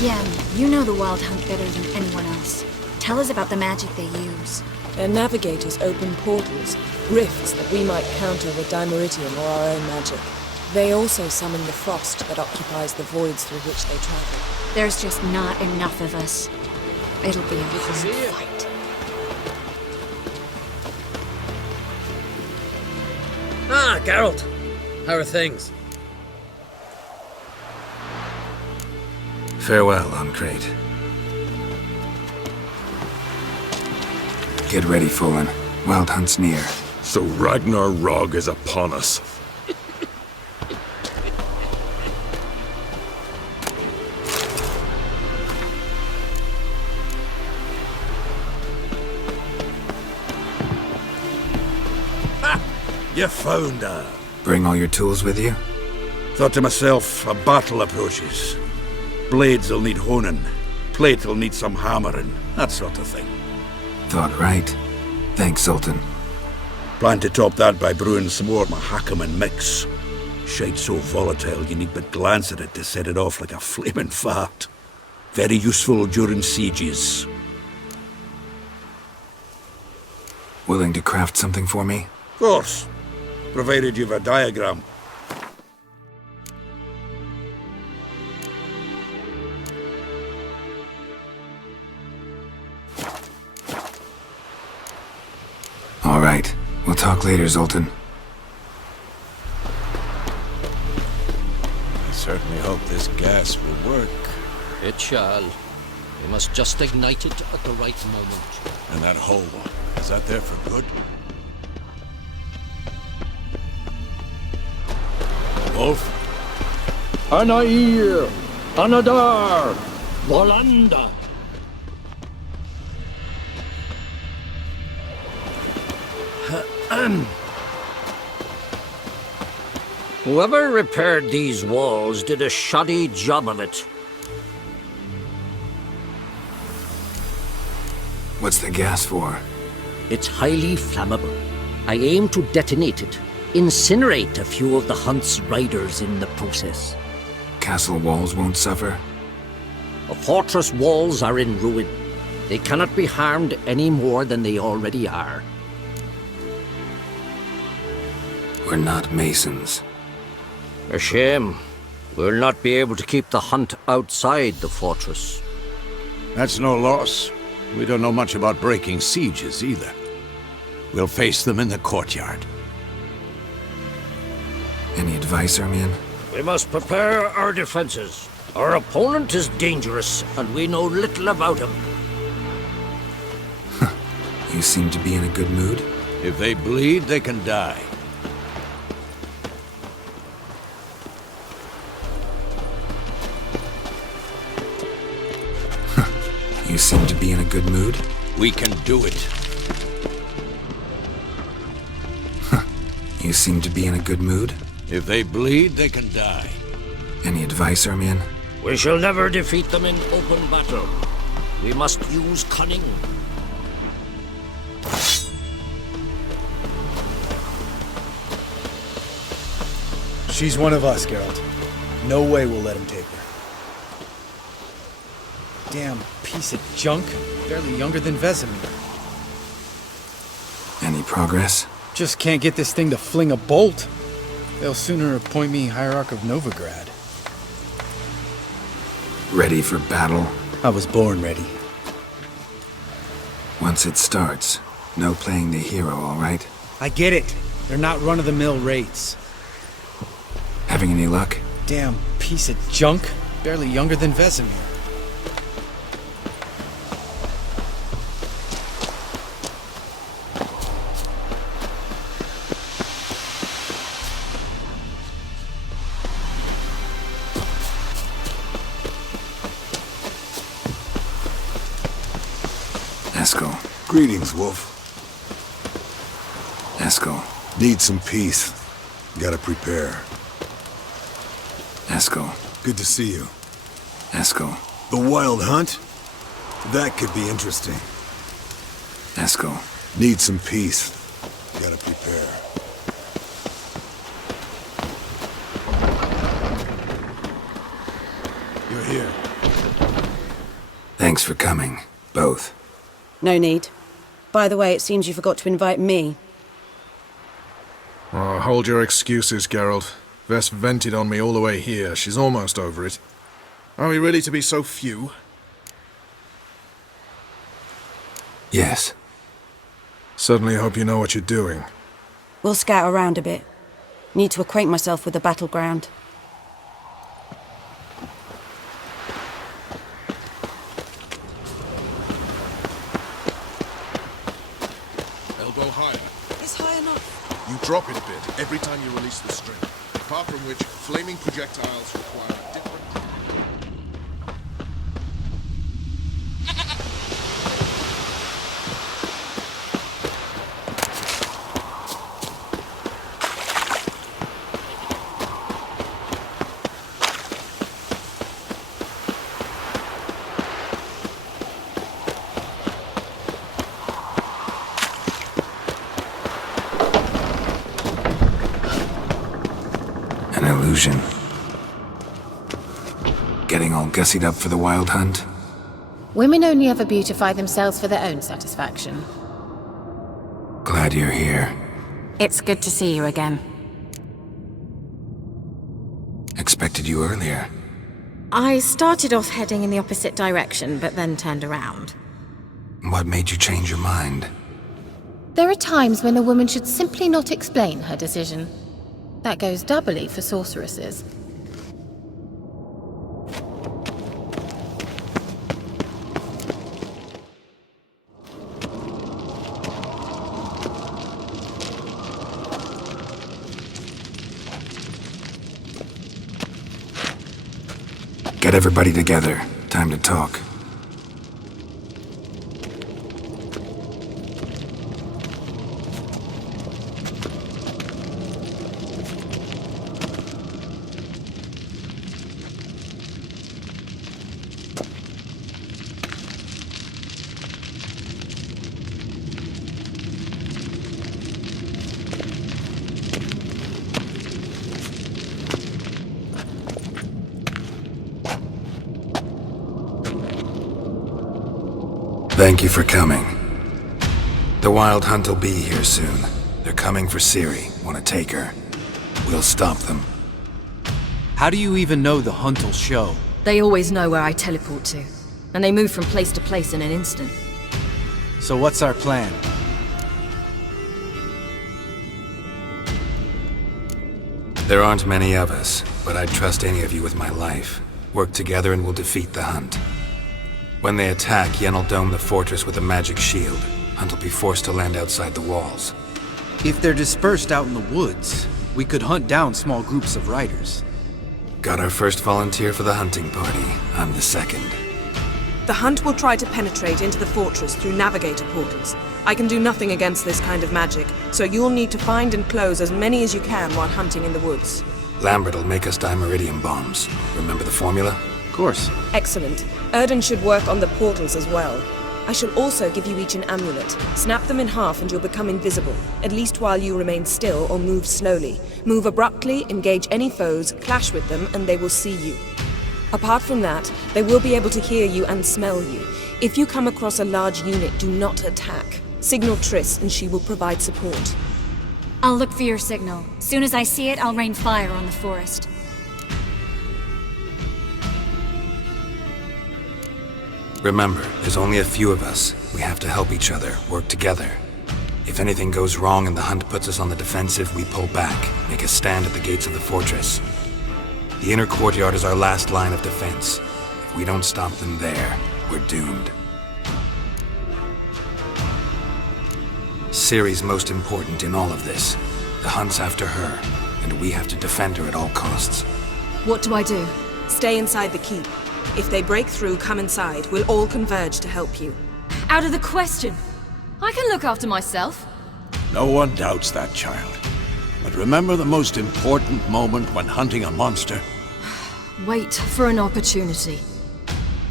Yeah, you know the Wild Hunt better than anyone else. Tell us about the magic they use. Their navigators open portals, rifts that we might counter with Dimeridium or our own magic. They also summon the frost that occupies the voids through which they travel. There's just not enough of us. It'll be a hard fight. Ah, Geralt. How are things? Farewell, Uncrate. Get ready, Fullen. Wild Hunt's near. So Ragnar Rog is upon us. Ha! You found her. Bring all your tools with you? Thought to myself, a battle approaches. Blades will need honing. Plate will need some hammering. That sort of thing. Thought right. Thanks, Sultan. Plan to top that by brewing some more Mahakaman mix. Shite so volatile you need but glance at it to set it off like a flaming fart. Very useful during sieges. Willing to craft something for me? Of course. Provided you've a diagram. All right. We'll talk later, Zoltan. I certainly hope this gas will work. It shall. We must just ignite it at the right moment. And that hole, is that there for good? Wolf? Anair! Anadar! Volanda! Whoever repaired these walls did a shoddy job of it. What's the gas for? It's highly flammable. I aim to detonate it. Incinerate a few of the Hunt's riders in the process. Castle walls won't suffer? The fortress walls are in ruin. They cannot be harmed any more than they already are. We're not masons. A shame. We'll not be able to keep the Hunt outside the fortress. That's no loss. We don't know much about breaking sieges either. We'll face them in the courtyard. Any advice, Ermion? We must prepare our defenses. Our opponent is dangerous, and we know little about him. You seem to be in a good mood. If they bleed, they can die. You seem to be in a good mood. We can do it. You seem to be in a good mood. If they bleed, they can die. Any advice, Ermion? We shall never defeat them in open battle. We must use cunning. She's one of us, Geralt. No way we'll let him take her. Damn piece of junk. Barely younger than Vesemir. Any progress? Just can't get this thing to fling a bolt. They'll sooner appoint me Hierarch of Novigrad. Ready for battle? I was born ready. Once it starts, no playing the hero, all right? I get it. They're not run-of-the-mill raids. Having any luck? Damn piece of junk. Barely younger than Vesemir. Eskel. Greetings, Wolf. Eskel. Need some peace. Gotta prepare. Eskel. Good to see you. Eskel. The Wild Hunt? That could be interesting. Eskel. Need some peace. Gotta prepare. You're here. Thanks for coming, both. No need. By the way, it seems you forgot to invite me. Oh, hold your excuses, Geralt. Vess vented on me all the way here. She's almost over it. Are we really to be so few? Yes. Certainly hope you know what you're doing. We'll scout around a bit. Need to acquaint myself with the battleground. Elbow higher. It's high enough. You drop it a bit every time you release the string. Apart from which, flaming projectiles require a different... An illusion. Getting all gussied up for the wild hunt? Women only ever beautify themselves for their own satisfaction. Glad you're here. It's good to see you again. Expected you earlier. I started off heading in the opposite direction, but then turned around. What made you change your mind? There are times when a woman should simply not explain her decision. That goes doubly for sorceresses. Get everybody together. Time to talk. Thank you for coming. The Wild Hunt will be here soon. They're coming for Ciri. Want to take her. We'll stop them. How do you even know the hunt will show? They always know where I teleport to. And they move from place to place in an instant. So what's our plan? There aren't many of us, but I'd trust any of you with my life. Work together and we'll defeat the Hunt. When they attack, Yen will dome the fortress with a magic shield. Hunt will be forced to land outside the walls. If they're dispersed out in the woods, we could hunt down small groups of riders. Got our first volunteer for the hunting party. I'm the second. The Hunt will try to penetrate into the fortress through navigator portals. I can do nothing against this kind of magic, so you'll need to find and close as many as you can while hunting in the woods. Lambert will make us dimeridium bombs. Remember the formula? Of course. Excellent. Erden should work on the portals as well. I shall also give you each an amulet. Snap them in half and you'll become invisible, at least while you remain still or move slowly. Move abruptly, engage any foes, clash with them, and they will see you. Apart from that, they will be able to hear you and smell you. If you come across a large unit, do not attack. Signal Triss and she will provide support. I'll look for your signal. Soon as I see it, I'll rain fire on the forest. Remember, there's only a few of us. We have to help each other, work together. If anything goes wrong and the Hunt puts us on the defensive, we pull back, make a stand at the gates of the fortress. The inner courtyard is our last line of defense. If we don't stop them there, we're doomed. Ciri's most important in all of this. The Hunt's after her, and we have to defend her at all costs. What do I do? Stay inside the keep. If they break through, come inside. We'll all converge to help you. Out of the question. I can look after myself. No one doubts that, child. But remember the most important moment when hunting a monster? Wait for an opportunity.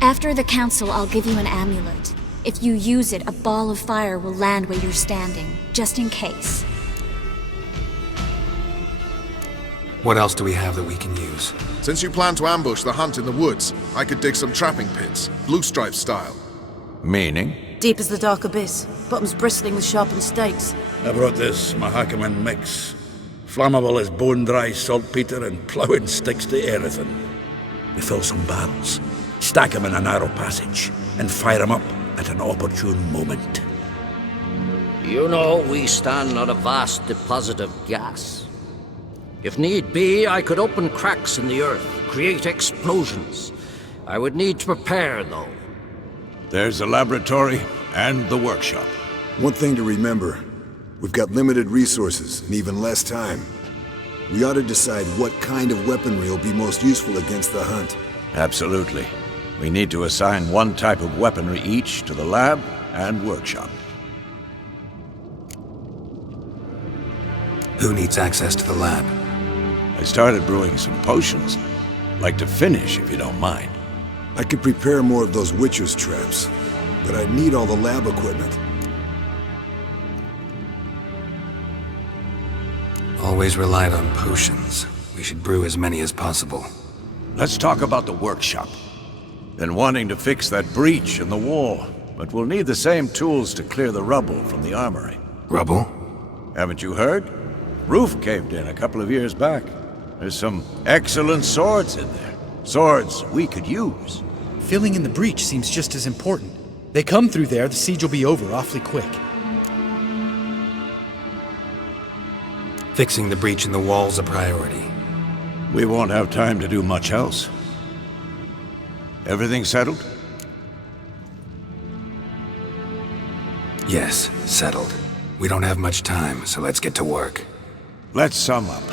After the council, I'll give you an amulet. If you use it, a ball of fire will land where you're standing, just in case. What else do we have that we can use? Since you plan to ambush the hunt in the woods, I could dig some trapping pits, blue stripe style. Meaning? Deep as the dark abyss, bottoms bristling with sharpened stakes. I brought this Mahakaman mix. Flammable as bone-dry saltpeter and ploughing sticks to everything. We fill some barrels, stack them in a narrow passage, and fire them up at an opportune moment. You know, we stand on a vast deposit of gas. If need be, I could open cracks in the earth, create explosions. I would need to prepare, though. There's the laboratory and the workshop. One thing to remember, we've got limited resources and even less time. We ought to decide what kind of weaponry will be most useful against the hunt. Absolutely. We need to assign one type of weaponry each to the lab and workshop. Who needs access to the lab? I started brewing some potions. Like to finish, if you don't mind. I could prepare more of those Witcher's traps, but I'd need all the lab equipment. Always relied on potions. We should brew as many as possible. Let's talk about the workshop. Been wanting to fix that breach in the wall, but we'll need the same tools to clear the rubble from the armory. Rubble? Haven't you heard? Roof caved in a couple of years back. There's some excellent swords in there. Swords we could use. Filling in the breach seems just as important. They come through there, the siege will be over awfully quick. Fixing the breach in the wall's a priority. We won't have time to do much else. Everything settled? Yes, settled. We don't have much time, so let's get to work. Let's sum up.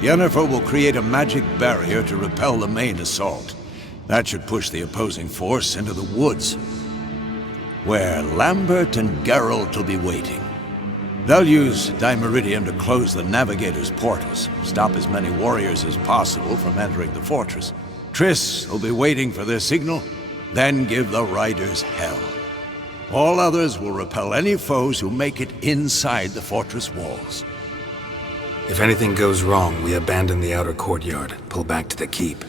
Yennefer will create a magic barrier to repel the main assault. That should push the opposing force into the woods, where Lambert and Geralt will be waiting. They'll use Dimeridium to close the Navigator's portals, stop as many warriors as possible from entering the fortress. Triss will be waiting for their signal, then give the riders hell. All others will repel any foes who make it inside the fortress walls. If anything goes wrong, we abandon the outer courtyard, pull back to the keep.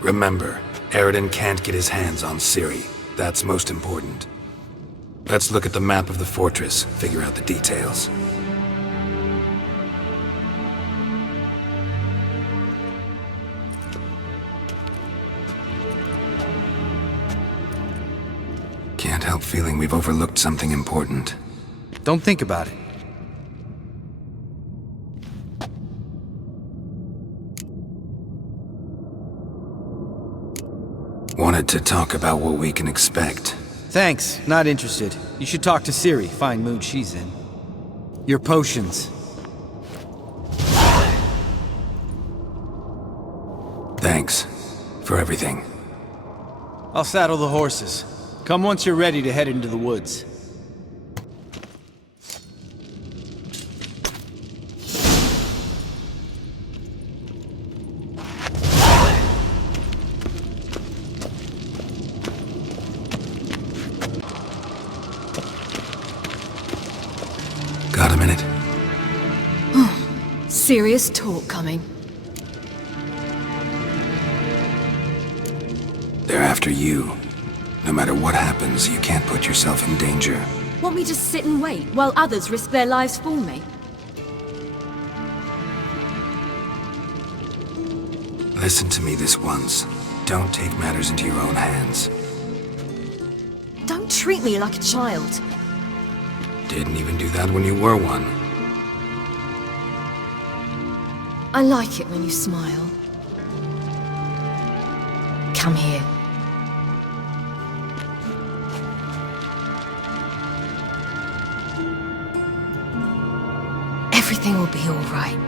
Remember, Eridan can't get his hands on Ciri. That's most important. Let's look at the map of the fortress, figure out the details. Can't help feeling we've overlooked something important. Don't think about it. Wanted to talk about what we can expect. Thanks, not interested. You should talk to Ciri, fine mood she's in. Your potions. Thanks for everything. I'll saddle the horses. Come once you're ready to head into the woods. Got a minute? Serious talk coming. They're after you. No matter what happens, you can't put yourself in danger. Want me to sit and wait while others risk their lives for me? Listen to me this once. Don't take matters into your own hands. Don't treat me like a child. Didn't even do that when you were one. I like it when you smile. Come here. Everything will be all right.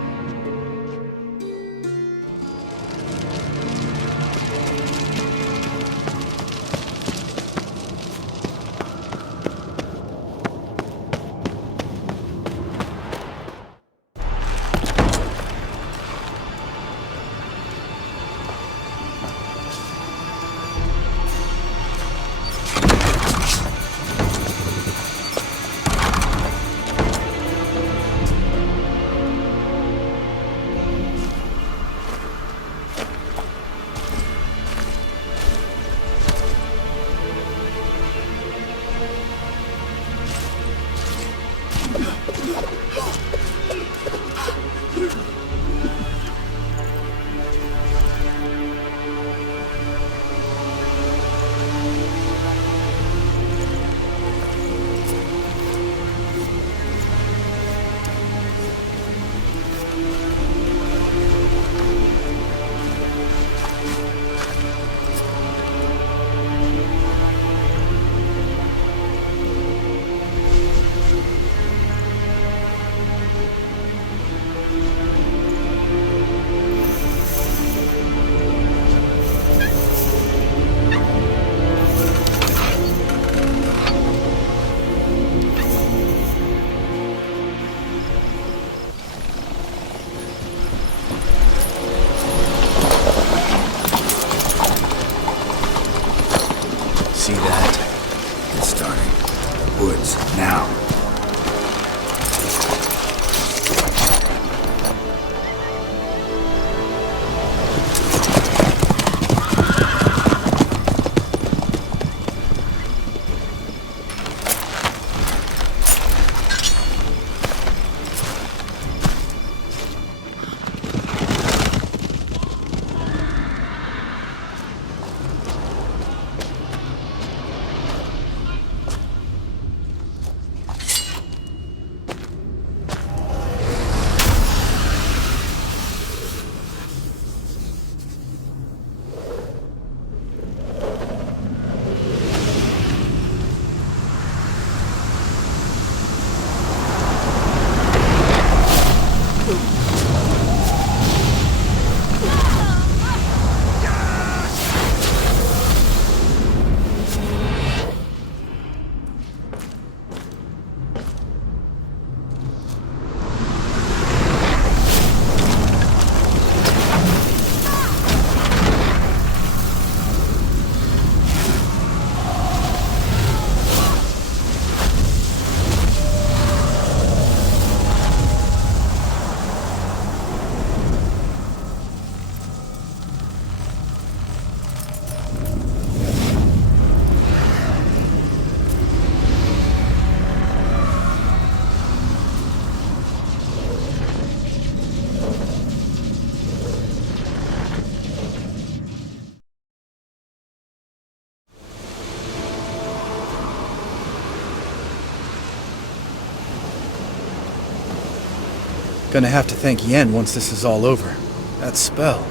Gonna have to thank Yen once this is all over. That spell,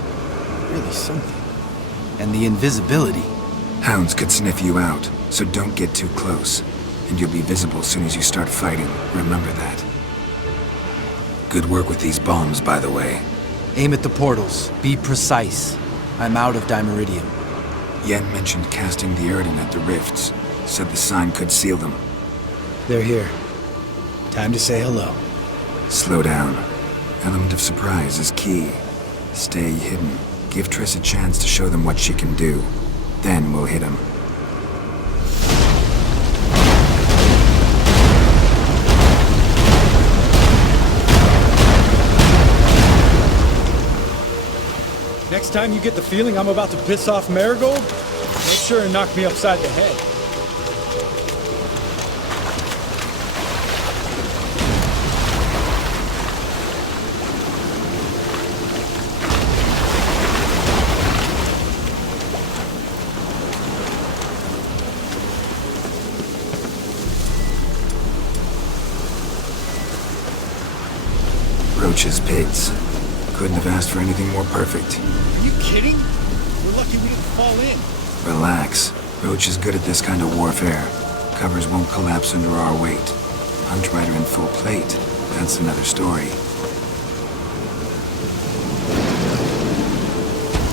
really something. And the invisibility. Hounds could sniff you out, so don't get too close. And you'll be visible as soon as you start fighting. Remember that. Good work with these bombs, by the way. Aim at the portals. Be precise. I'm out of Dimeridium. Yen mentioned casting the Erden at the rifts. Said the sign could seal them. They're here. Time to say hello. Slow down. Element of surprise is key. Stay hidden. Give Triss a chance to show them what she can do. Then we'll hit them. Next time you get the feeling I'm about to piss off Marigold, make sure and knock me upside the head. Roach's pigs. Couldn't have asked for anything more perfect. Are you kidding? We're lucky we didn't fall in. Relax. Roach is good at this kind of warfare. Covers won't collapse under our weight. Hunt Rider in full plate. That's another story.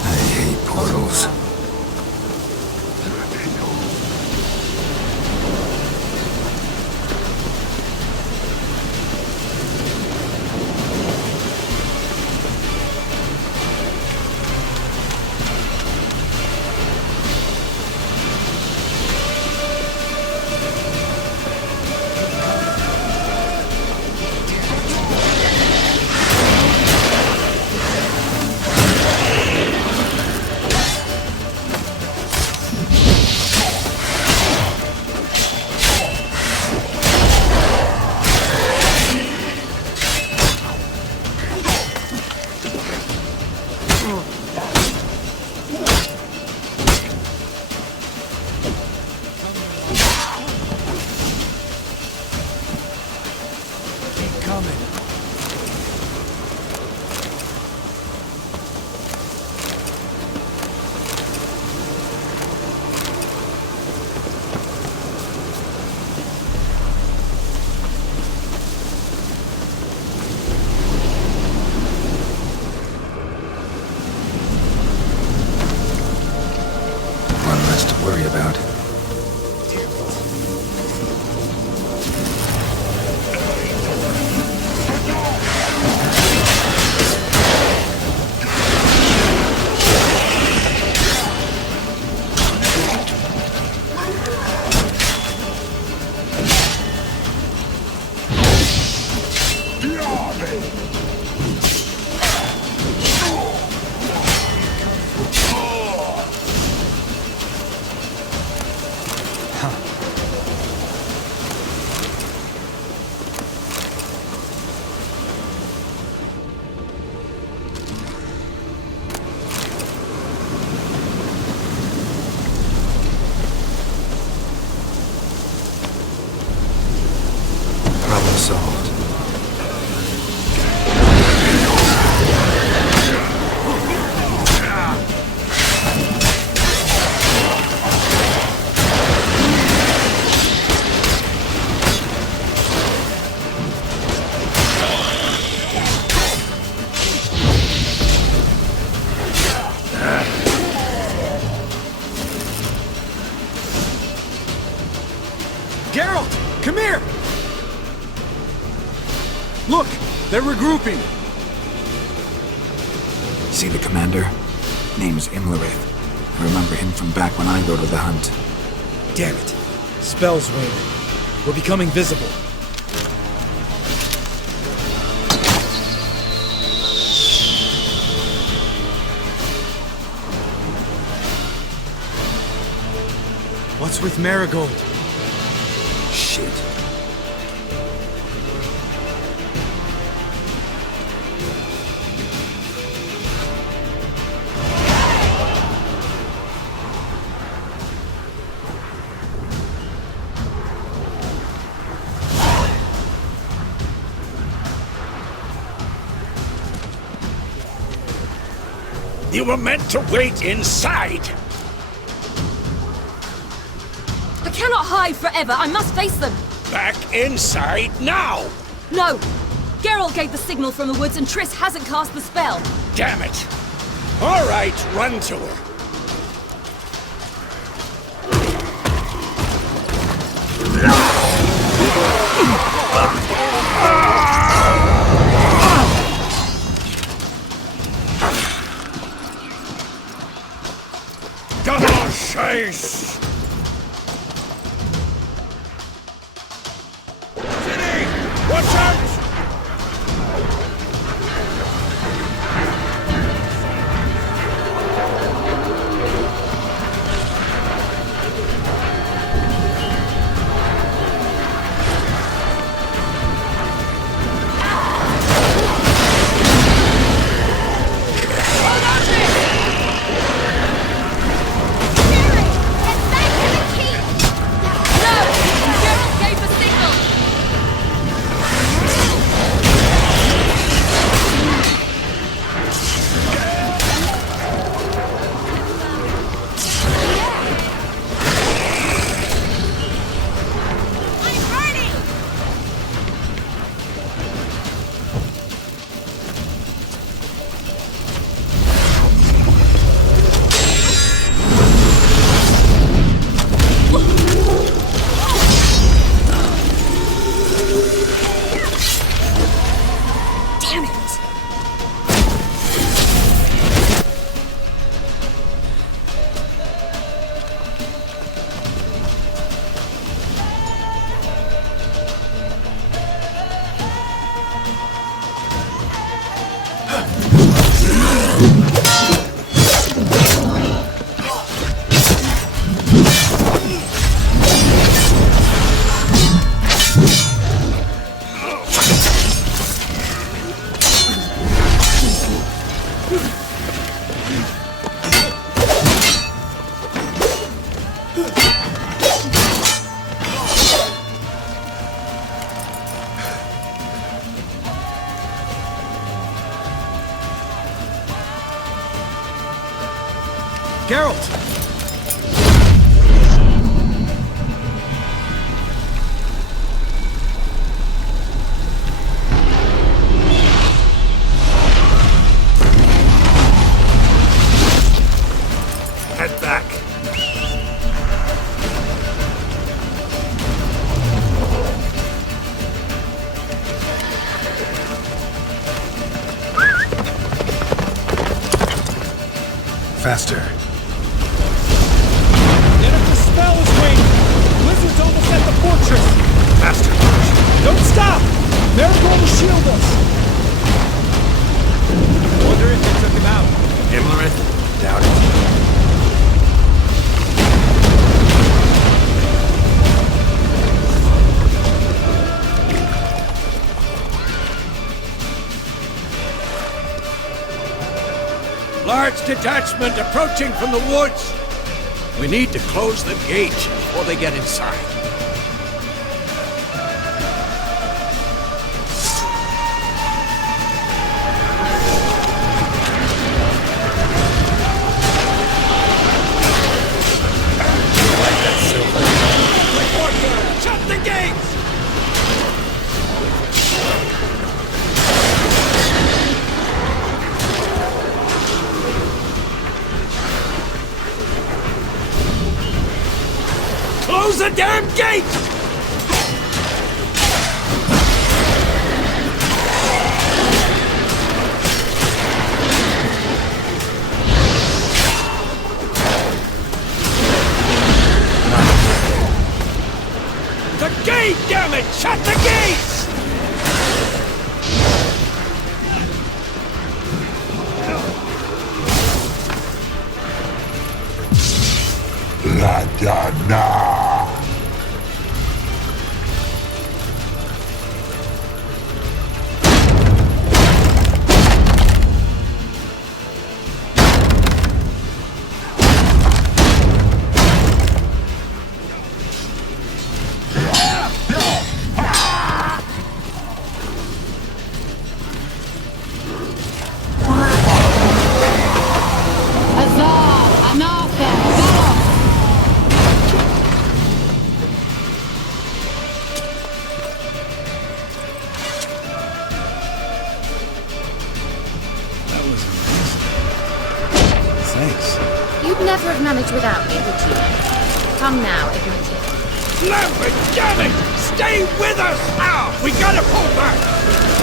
I hate portals. Worry about. Solved. Geralt, come here! Look, they're regrouping. See the commander? Name's Imlerith. I remember him from back when I go to the hunt. Damn it. Spell's waning. We're becoming visible. What's with Marigold? Shit. You were meant to wait inside! I cannot hide forever. I must face them. Back inside now! No! Geralt gave the signal from the woods and Triss hasn't cast the spell. Damn it! All right, run to her. Double chase! Ginny! Watch out! Geralt! Head back. Faster. Spell is waning! Blizzard's almost at the fortress! Faster. Don't stop! Marigold will shield us! Wonder if they took him out. Imlerith? Doubt it. Large detachment approaching from the woods. We need to close the gate before they get inside. Shut the gates! Close the damn gate! The gate, damn it! Shut the gates! La Dana! You'd never have managed without me, would you? Come now, admit it. Lambert, damn it! Stay with us! Ah, we gotta pull back!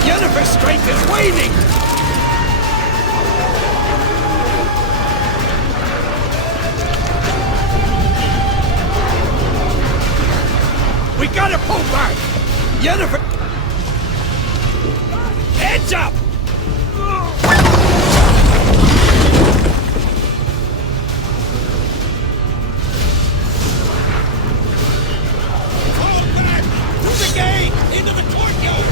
Yennefer's strength is waning! We gotta pull back! Yennefer... Heads up! Fall back! Through the gate! Into the courtyard!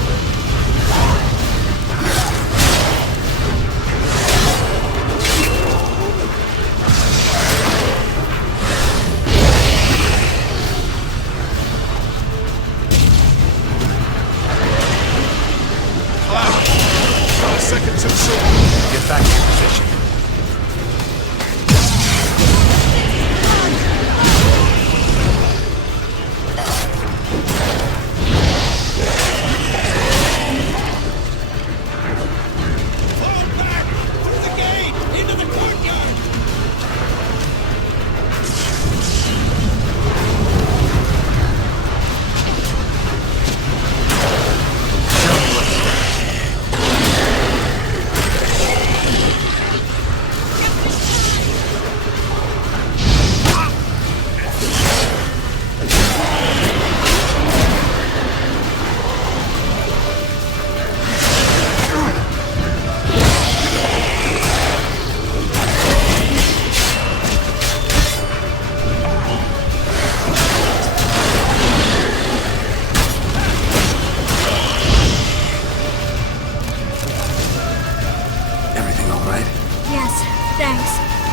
A second too short. Get back to your position. Fall back! Through the gate! Into the courtyard! Everything all right? Yes, thanks.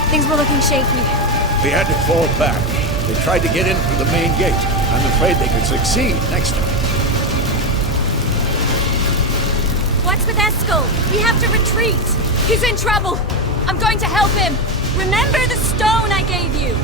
Things were looking shaky. We had to fall back. They tried to get in through the main gate. I'm afraid they could succeed next time. What's with Eskel? We have to retreat. He's in trouble. I'm going to help him. Remember the stone I gave you.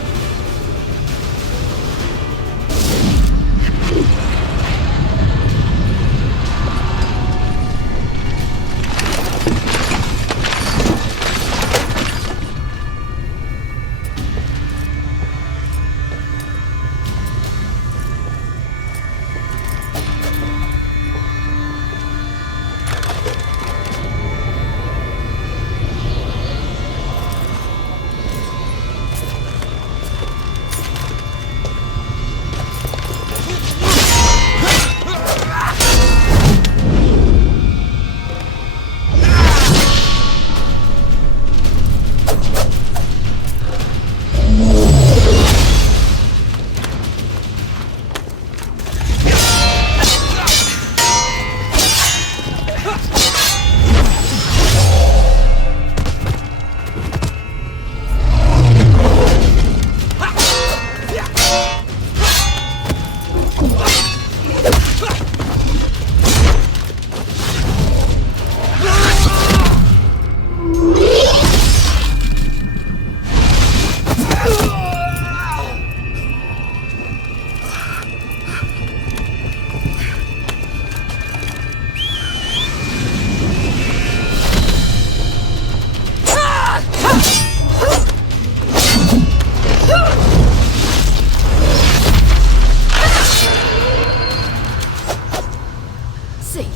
See,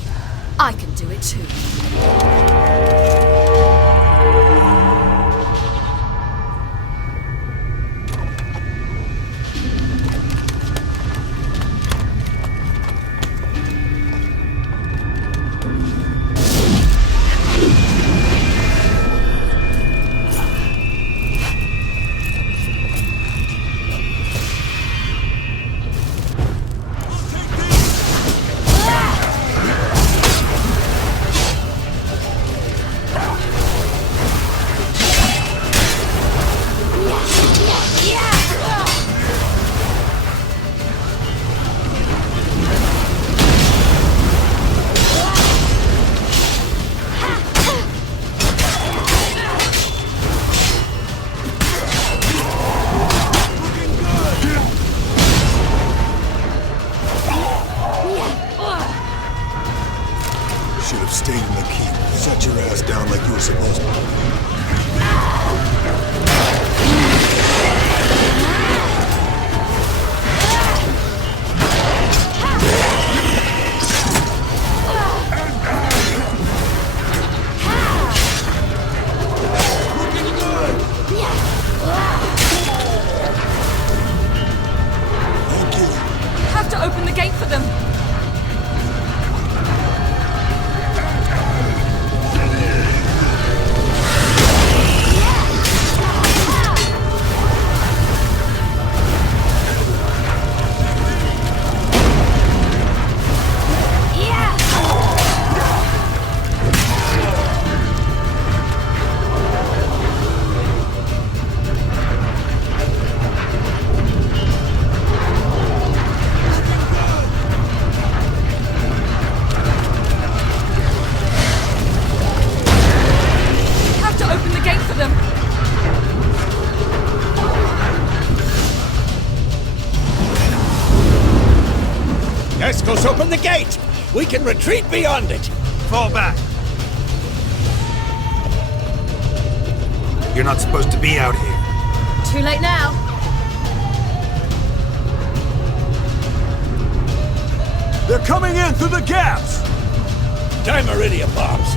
I can do it too. Should have stayed in the keep. Set your ass down like you were supposed to. the gate! We can retreat beyond it! Fall back. You're not supposed to be out here. Too late now. They're coming in through the gaps! Dimeridium bombs.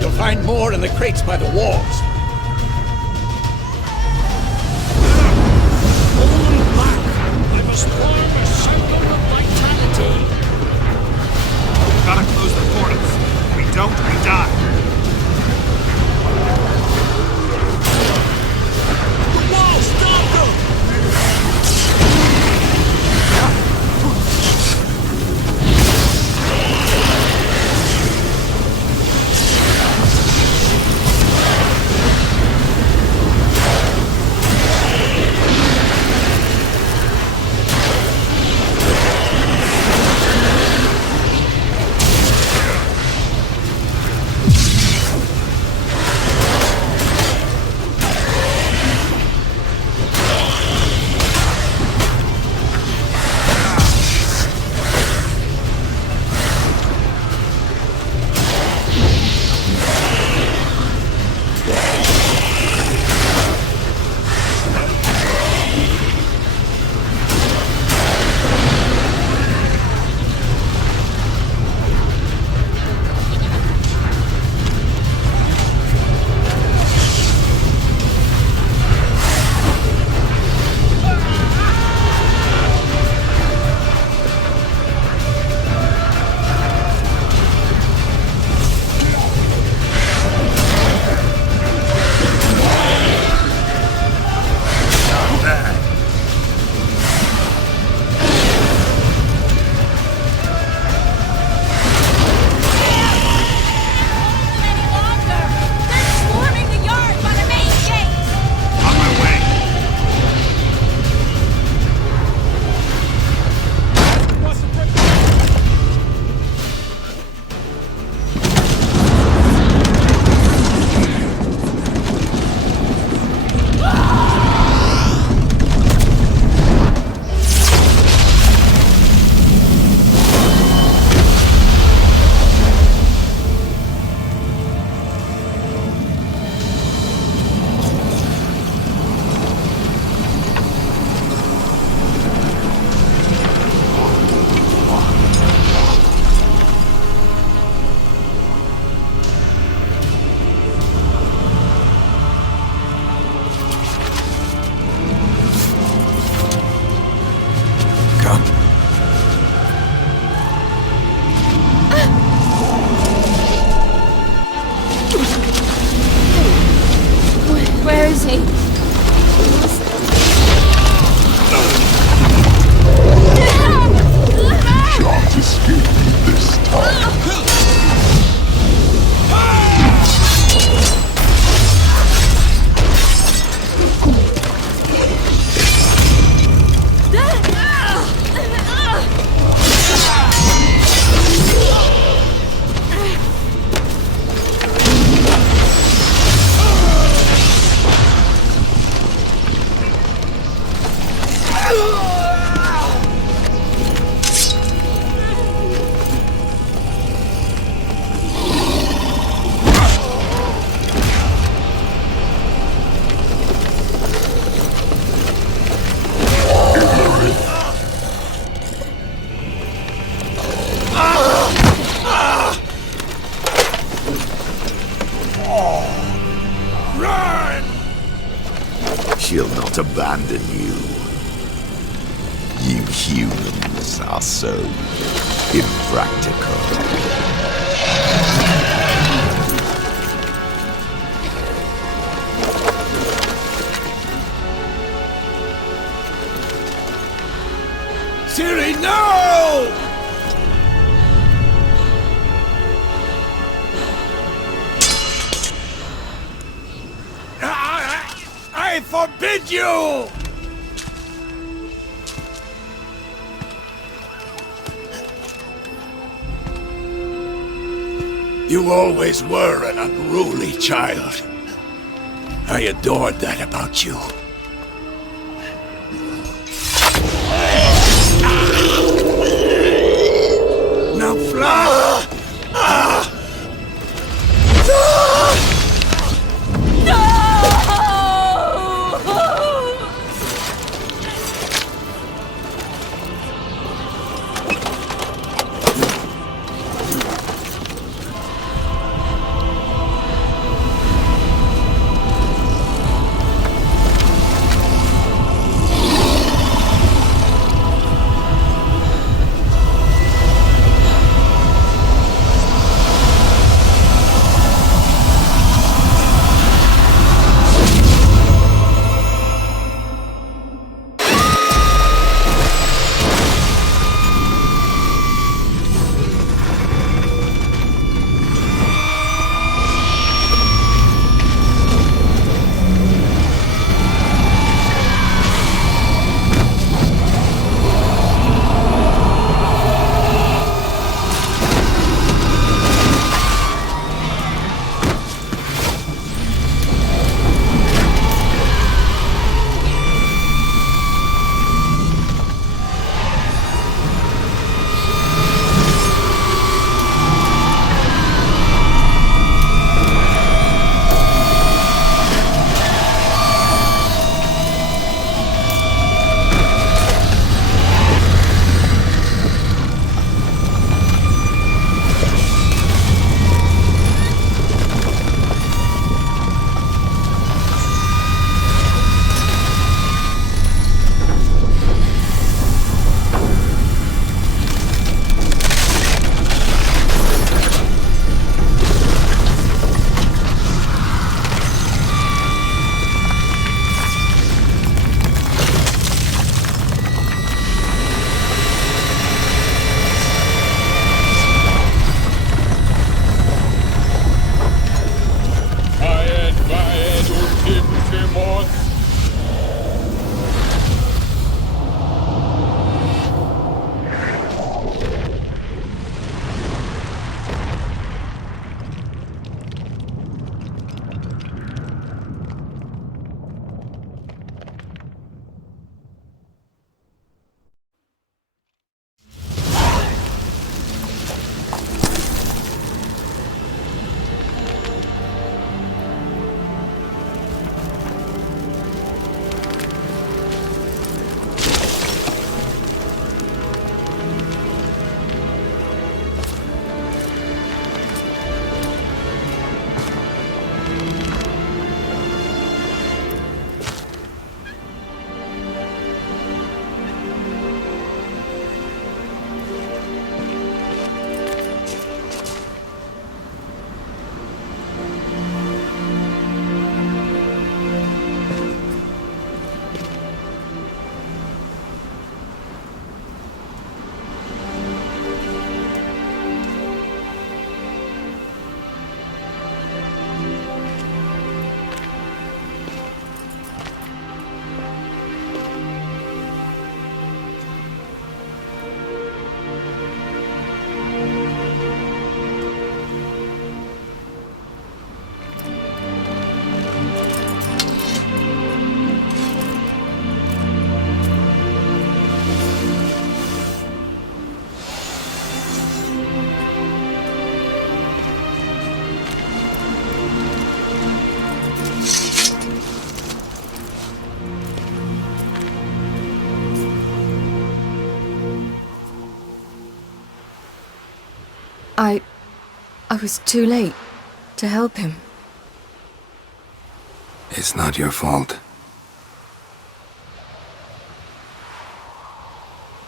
You'll find more in the crates by the walls. I must form a circle of vitality. Gotta close the portals. If we don't, we die. The wall, stop them! Where is he? Shan't escape me this time. She'll not abandon you. You humans are so impractical. Siri, no! I forbid you! You always were an unruly child. I adored that about you. fly! I was too late to help him. It's not your fault.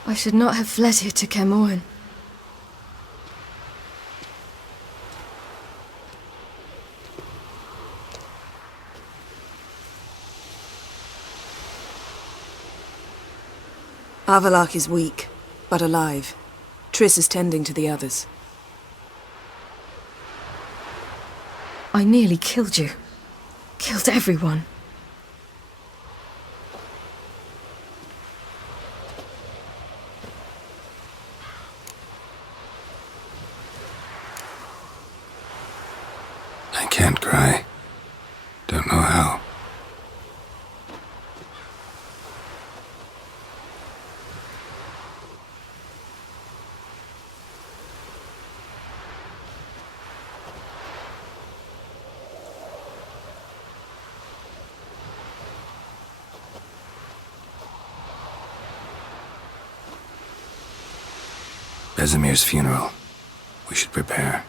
I should not have fled here to Kaer Morhen. Avalak is weak, but alive. Triss is tending to the others. I nearly killed you. Killed everyone. I can't cry. Don't know how. Vesemir's funeral. We should prepare.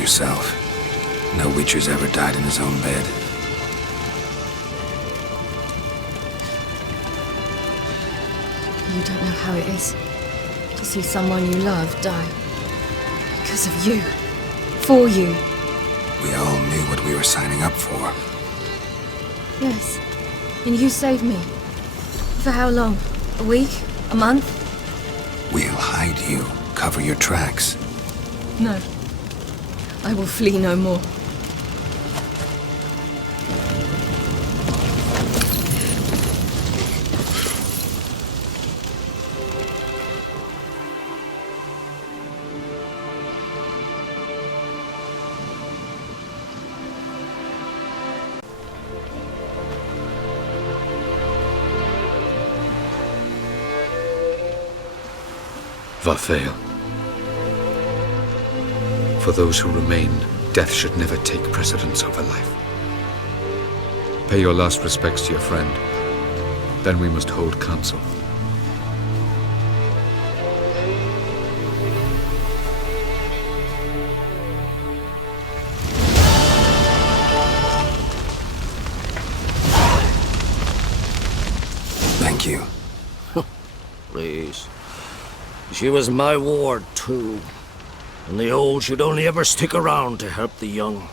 Yourself. No Witcher's ever died in his own bed. You don't know how it is to see someone you love die. Because of you. For you. We all knew what we were signing up for. Yes. And you saved me. For how long? A week? A month? We'll hide you. Cover your tracks. No. I will flee no more. Varthael. For those who remain, death should never take precedence over life. Pay your last respects to your friend. Then we must hold council. Thank you. Please. She was my ward, too. And the old should only ever stick around to help the young.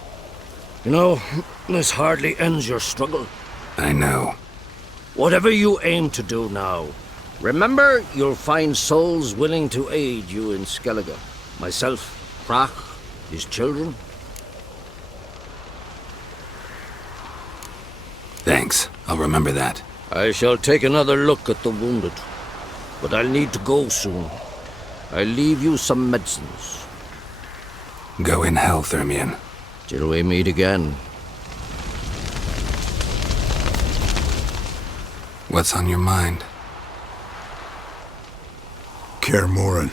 You know, this hardly ends your struggle. I know. Whatever you aim to do now, remember you'll find souls willing to aid you in Skellige. Myself, Prach, his children. Thanks. I'll remember that. I shall take another look at the wounded. But I'll need to go soon. I'll leave you some medicines. Go in health, Ermion. Till we meet again. What's on your mind? Kaer Morhen.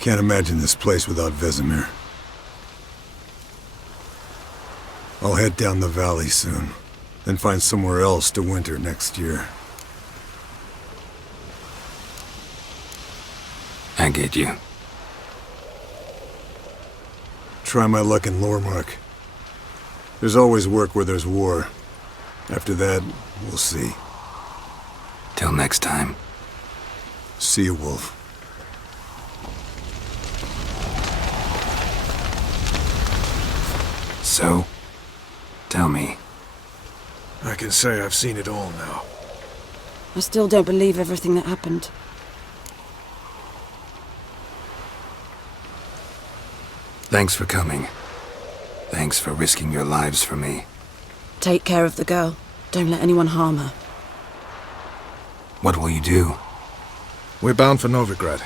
Can't imagine this place without Vesemir. I'll head down the valley soon, then find somewhere else to winter next year. I get you. Try my luck in Lormark. There's always work where there's war. After that, we'll see. Till next time. See you, Wolf. So? Tell me. I can say I've seen it all now. I still don't believe everything that happened. Thanks for coming. Thanks for risking your lives for me. Take care of the girl. Don't let anyone harm her. What will you do? We're bound for Novigrad.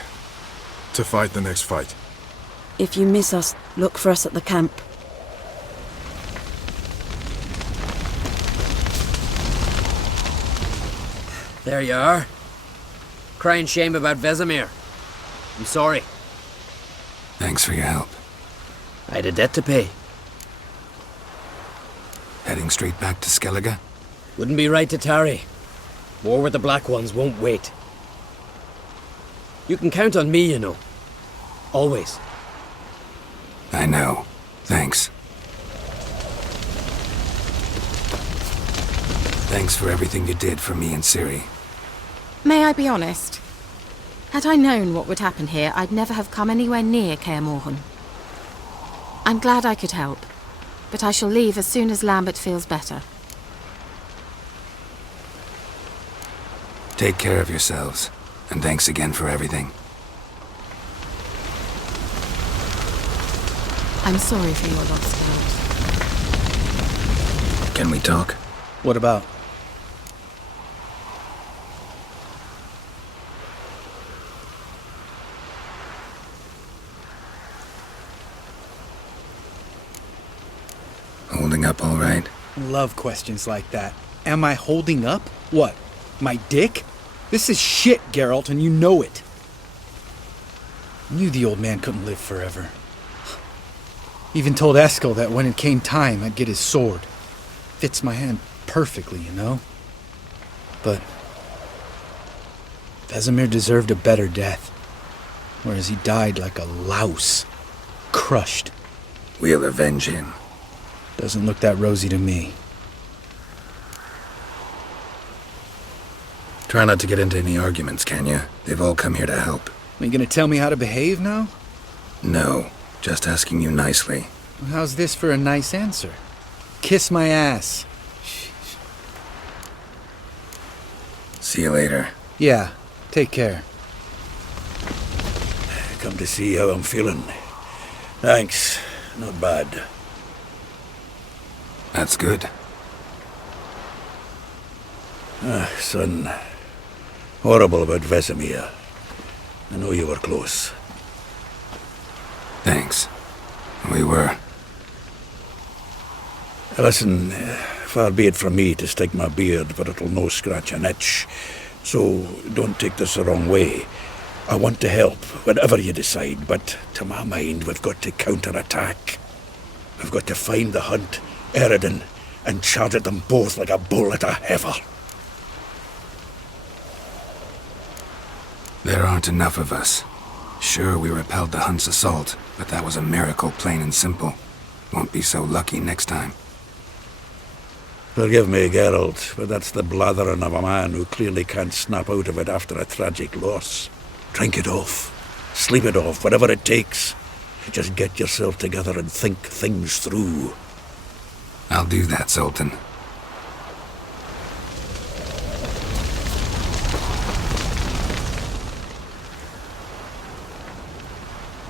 To fight the next fight. If you miss us, look for us at the camp. There you are. Crying shame about Vesemir. I'm sorry. Thanks for your help. I had a debt to pay. Heading straight back to Skellige? Wouldn't be right to tarry. War with the Black Ones won't wait. You can count on me, you know. Always. I know. Thanks. Thanks for everything you did for me and Ciri. May I be honest? Had I known what would happen here, I'd never have come anywhere near Kaer Morhen. I'm glad I could help, but I shall leave as soon as Lambert feels better. Take care of yourselves, and thanks again for everything. I'm sorry for your loss, Geralt. Can we talk? What about? Holding up all right? Love questions like that. Am I holding up? What? My dick? This is shit, Geralt, and you know it. Knew the old man couldn't live forever. Even told Eskel that when it came time, I'd get his sword. Fits my hand perfectly, you know? But Vesemir deserved a better death, whereas he died like a louse, crushed. We'll avenge him. Doesn't look that rosy to me. Try not to get into any arguments, can you? They've all come here to help. Are you gonna tell me how to behave now? No, just asking you nicely. Well, how's this for a nice answer? Kiss my ass. See you later. Yeah, take care. Come to see how I'm feeling. Thanks. Not bad. That's good. Son. Horrible about Vesemir. I know you were close. Thanks. We were. Listen, far be it from me to stick my beard, but it'll no scratch an itch. So don't take this the wrong way. I want to help, whatever you decide, but to my mind, we've got to counterattack. We've got to find the Hunt, Eredin, and charge at them both like a bull at a heifer. There aren't enough of us. Sure, we repelled the Hunt's assault, but that was a miracle, plain and simple. Won't be so lucky next time. Forgive me, Geralt, but that's the blathering of a man who clearly can't snap out of it after a tragic loss. Drink it off. Sleep it off, whatever it takes. Just get yourself together and think things through. I'll do that, Sultan.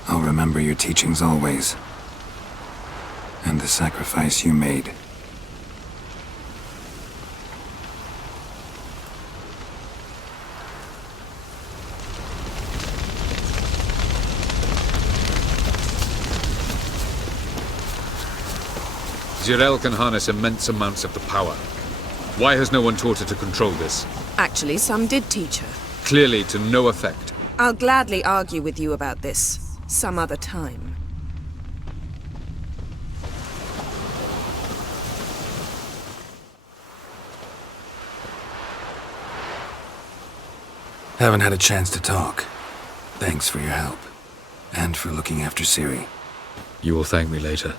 I'll remember your teachings always. And the sacrifice you made. Zirael can harness immense amounts of the power. Why has no one taught her to control this? Actually, some did teach her. Clearly to no effect. I'll gladly argue with you about this some other time. Haven't had a chance to talk. Thanks for your help. And for looking after Ciri. You will thank me later.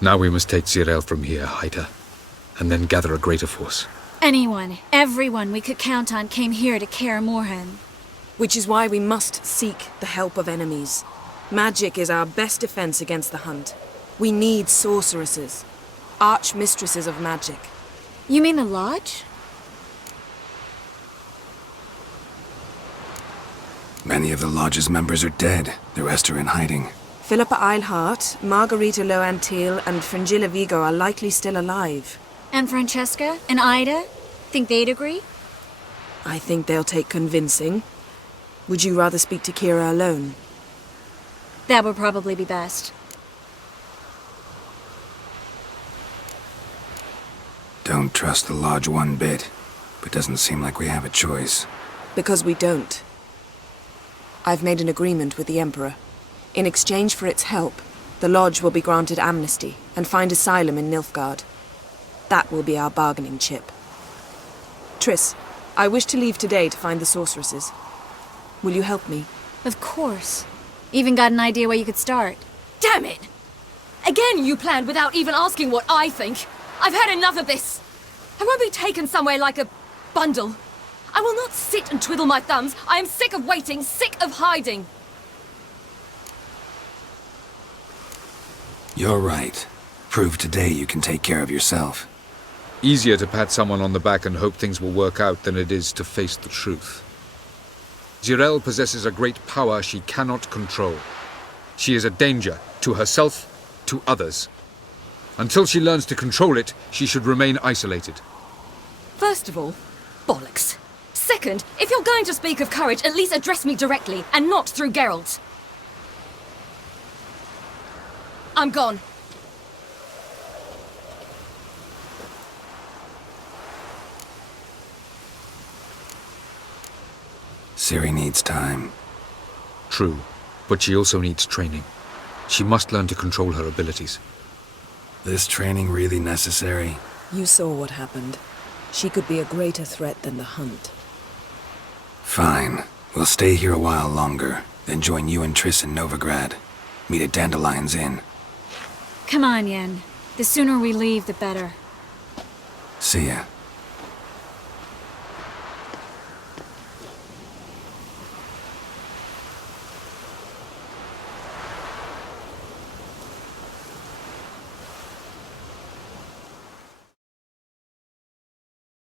Now we must take Zirael from here, hide her, and then gather a greater force. Anyone, everyone we could count on came here to Kaer Morhen. Which is why we must seek the help of enemies. Magic is our best defense against the Hunt. We need sorceresses. Archmistresses of magic. You mean the Lodge? Many of the Lodge's members are dead. The rest are in hiding. Philippa Eilhart, Margarita Loantil, and Fringilla Vigo are likely still alive. And Francesca? And Ida? Think they'd agree? I think they'll take convincing. Would you rather speak to Kira alone? That would probably be best. Don't trust the Lodge one bit, but doesn't seem like we have a choice. Because we don't. I've made an agreement with the Emperor. In exchange for its help, the Lodge will be granted amnesty and find asylum in Nilfgaard. That will be our bargaining chip. Triss, I wish to leave today to find the sorceresses. Will you help me? Of course. Even got an idea where you could start. Damn it! Again you planned without even asking what I think. I've had enough of this. I won't be taken somewhere like a bundle. I will not sit and twiddle my thumbs. I am sick of waiting, sick of hiding. You're right. Prove today you can take care of yourself. Easier to pat someone on the back and hope things will work out than it is to face the truth. Jirel possesses a great power she cannot control. She is a danger to herself, to others. Until she learns to control it, she should remain isolated. First of all, bollocks. Second, if you're going to speak of courage, at least address me directly, and not through Geralt. I'm gone. Ciri needs time. True, but she also needs training. She must learn to control her abilities. This training really necessary? You saw what happened. She could be a greater threat than the Hunt. Fine. We'll stay here a while longer, then join you and Triss in Novigrad. Meet at Dandelion's Inn. Come on, Yen. The sooner we leave, the better. See ya.